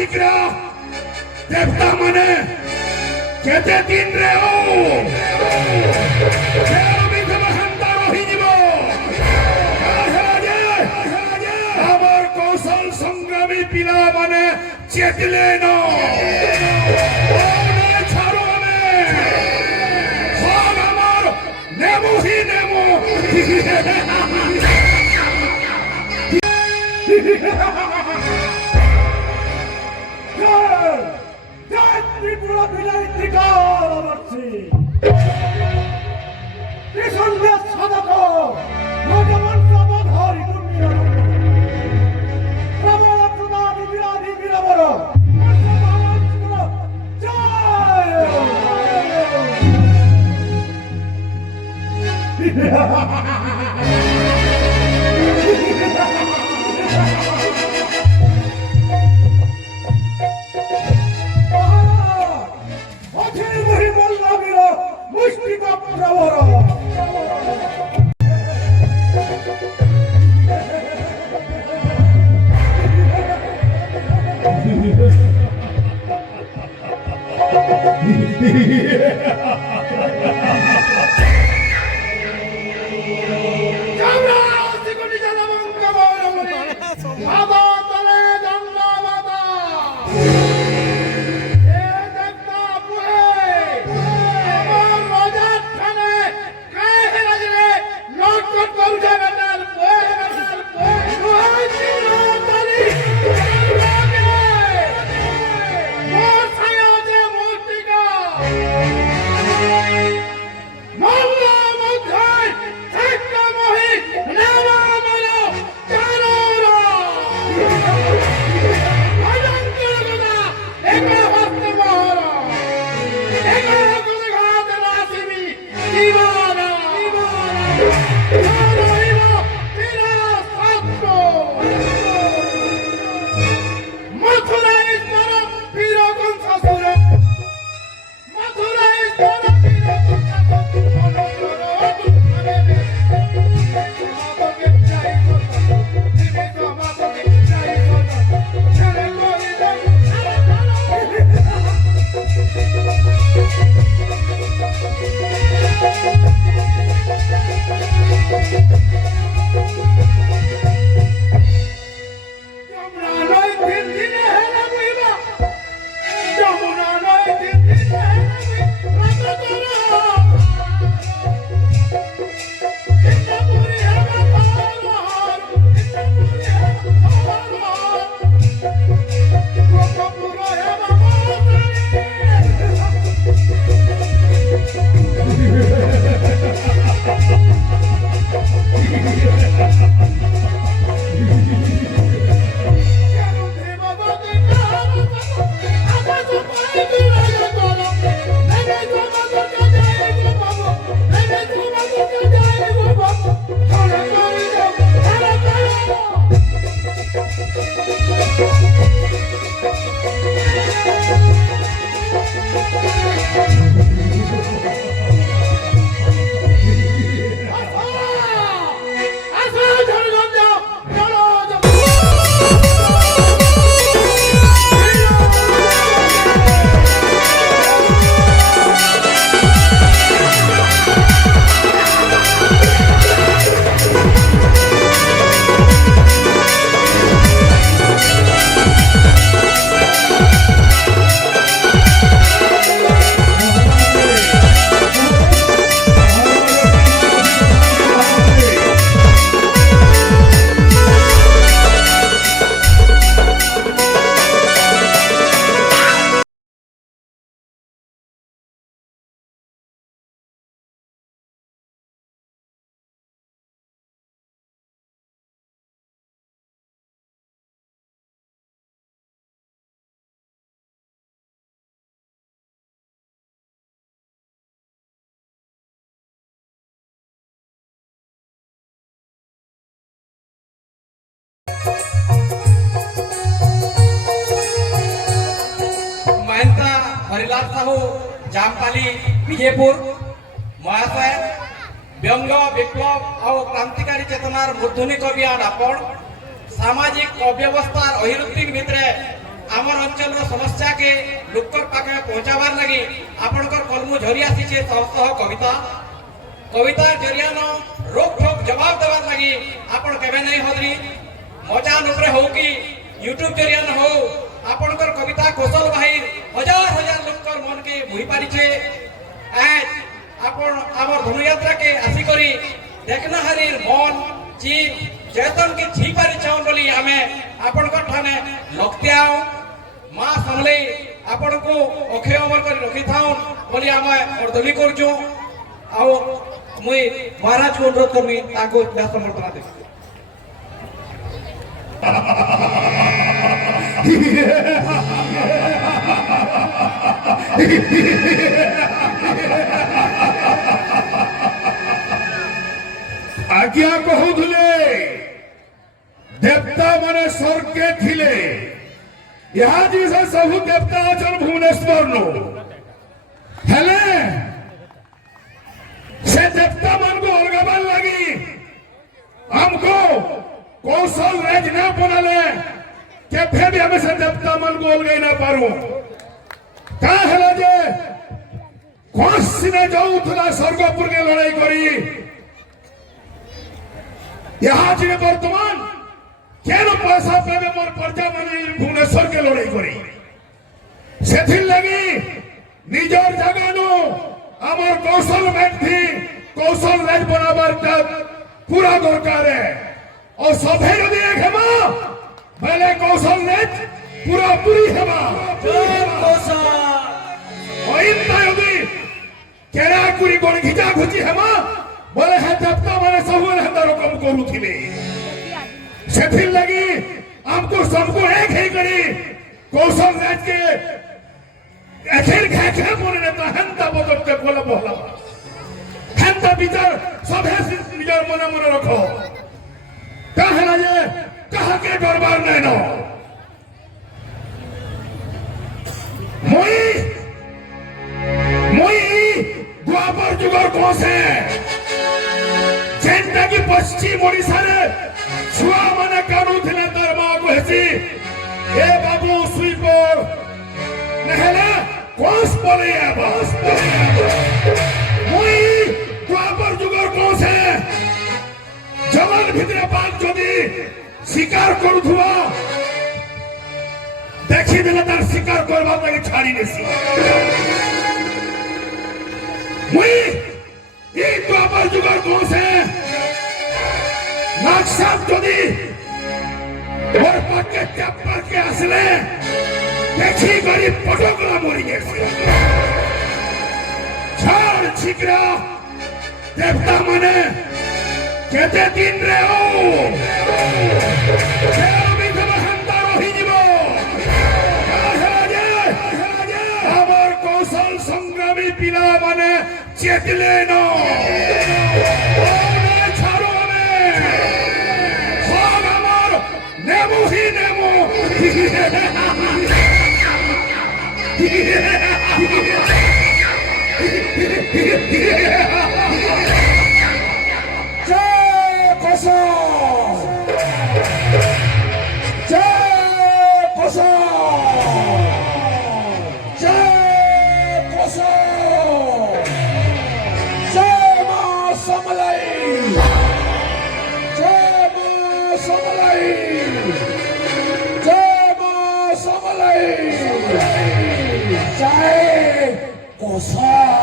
शीघ्र देवता माने केते दिन रे ओ আমি তোমাহান্তা রহিব আমার কৌশল সংগ্রামী পিলা মানে চেতলে ন ছাড়ো আমি সব আমার নেমুহি নেমু ত্রিপুরা বিজয় ত্রিকাল অবর্ষী ত্রিসন্ধ্যা সাধক ভগবন্ত বধরি দুর্মিল প্রবল প্রদাদি বিরাধি বীরবর জয় महंता हरिलाल साहू जामपाली विजयपुर महाशय व्यंग विप्लव और क्रांतिकारी चेतनार मूर्धनिक अभियान आपण सामाजिक अव्यवस्थार अहिरुद्दीन भितरे आम आमर अंचल समस्या के लोकर पाखे पहुंचाबार लगी आपनकर कलमु झरी आसी छे सह सह कविता कविता जरिया न रोक ठोक जवाब देवार लगी आपण केबे नहीं हदरी मजा नुपरे हो कि यूट्यूब जरिया न हो आपनकर कविता कौशल बाहिर हजार हजार लोकर मन के भूई पारी छे आज आपण आमर धनुयात्रा के आसी करी देखना हरी मन जीव चेतन के छी पारी चाउन बोली हमें आपण को ठाने लक्त्याओ मां समले आपण को अखे अमर कर रखी थाउन बोली हमें अर्दली करजो आओ मुई महाराज को अनुरोध करमी ताको व्यास समर्थना दे आज्ञा कहूले देवता माने स्वर्ग के थिले यहाँ जी से सब देवता अचल भुवनेश्वर नो हेले से देवता मन को अलगाबान लगी हमको कौशल राज ना बनाले के फिर भी हमें से देवता मन को अलगाई ना पारू का हेला जे कौन सिने जाऊ तुला स्वर्गपुर के लड़ाई करी यहाँ जी वर्तमान केन पैसा पेबे मोर प्रजा माने भुवनेश्वर के लड़ाई करी सेथिल लगी निजर जगह नो आमर कौशल मैट थी कौशल राज बनाबार पूरा दरकार है और सभे यदि एक हेमा पहले कौशल राज पूरा पूरी हेमा यदि केरा कुरी गोल घिचा घुची हेमा बोले है देवता माने सब हेंदा रकम करू थिले सेथिल लगी हमको सबको एक ही करी कौशल राज के एखिर घाघे मोरे नेता हेंदा बदते बोला बोला हेंदा विचार सभे विचार मने मने रखो कहला जे कहा के दरबार नहीं नो मोई द्वापर जुगर कोसे जेंटा की पश्चिम ओडिशा रे छुआ माने कानू थिले दरमा को हेसी ए बाबू सुईपुर नहला कोस पले बस मुई द्वापर जुगर कोसे जवान भितरे बात जदी शिकार करूथुवा देखि देला तार शिकार करबा लागि छाड़ी नेसी मुई ई द्वापर जुगर कोसे नाक्षात जदी और पक्के टप्पर के असले देखी गरीब पटोकला मोरी गेছে ছাড় छिकरा देवता माने केते दिन रे ओ আমি তবে হান্তা রহি দিব আমার কৌশল সংগ্রামী পিলা মানে চেতলে ন ছাড়ো আমি সব আমার নেমো হি নেমো Jai Kosa